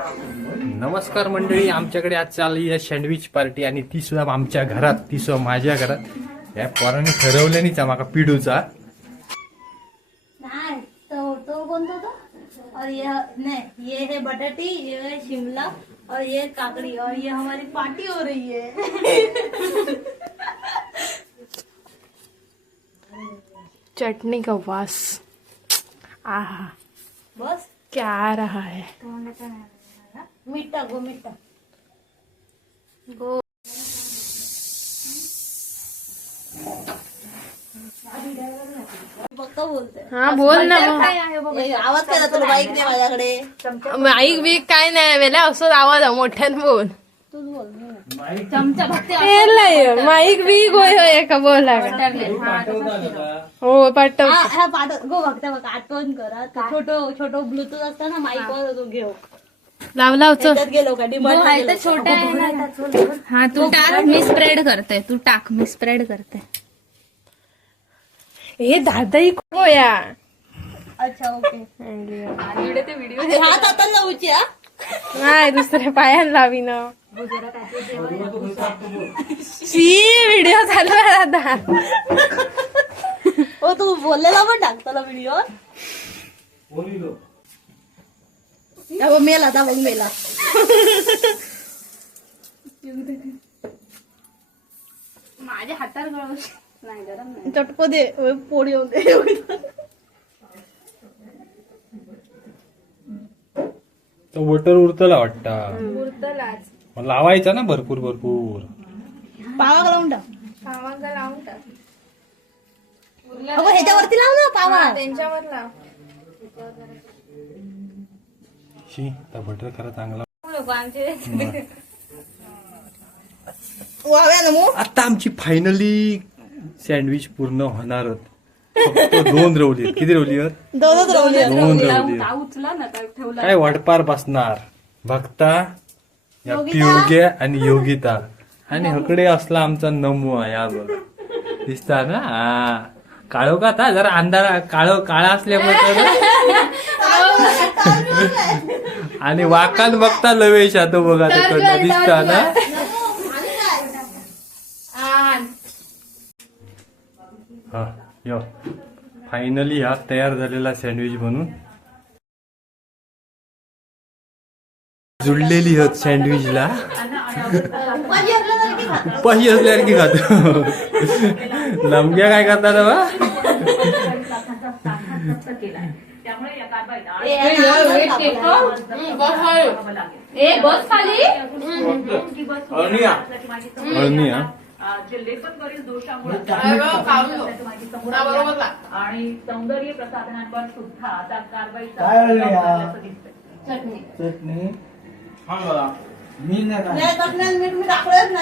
नमस्कार मंडळी, आमच्याकडे आज चालली आहे सँडविच पार्टी आणि ती सुद्धा आमच्या घरात, ती सुद्धा माझ्या घरात। या पोरांनी ठरवल्यानीच आम्हाला पिडूचा नहीं तो कौन था और ये नहीं, ये है बटाटी, ये है शिमला और ये काकड़ी और ये हमारी पार्टी हो रही है। चटनी का वास, आहा बस क्या आ रहा है। मीठा गो मीठा गो। पक्का बोलते हाँ बोल ना आवाज काय तुला बाईक नाही माझ्याकडे। माईक बी काय नाही वेळा असं आवाज आहे मोठ्यात बोल। तूच बोल चमचा फक्त माईक बी गोय होय का बोला हो पाठव हा पाठव गो फक्त बघ आठवण करा छोटो ब्लूटूथ असता ना माईक वर तो घेऊ लावला त्यात गेलो का डिमांड छोटा हाँ तू टाक, मी स्प्रेड करते, तू टाक, मी स्प्रेड करते। हे दादाई गोया अच्छा ओके हात आता लावूची हा नाही दुसऱ्या पायान लावी ना व्हिडिओ चालू आहे दादा। हो तू बोललेला पण टाकताला व्हिडिओ मेला आता बघ मेला माझ्या हातावर गळू नाही गरम नाही। चटको दे पोळी येऊन दे तो वटर उरतला वाटता, उरतलाच मग लावायचा ना भरपूर भरपूर। पावा लावून टाक पावांगा लावून टाक, अगं ह्याच्यावरती लाव ना पावा त्यांच्यावर लाव। शी त्या बटर खरा चांगला। लोक आमचे वाव्या ना मग आता आमची फायनली सँडविच पूर्ण होणार होत। फक्त 2 रवली, किती रवली आहेत? दोनच रवली 2 रवली। उचला ना ठेवला काय वाटपार बसणार भक्ता, या पियोग्या आणि योगिता आणि हकडे असला आमचा नमू या बघ दिसता ना। हा काळो का आता जरा अंधार काळा असल्यामुळे आणि वाकान बघता लवेश तो बघा तिकडनं दिसता ना। हा यो फायनली हा तयार झालेला सँडविच बनून जुळलेली होत सँडविचला। उपाशी असल्यासारखी खातो। नमक्या काय करतात बा बस खाली अळणी हा जे लेपनवरील दोषामुळे आणि सौंदर्य प्रसाधनांवर सुद्धा आता कारवाईचा दिसतंय। चटणी मीठ मी टाकलंच नाही।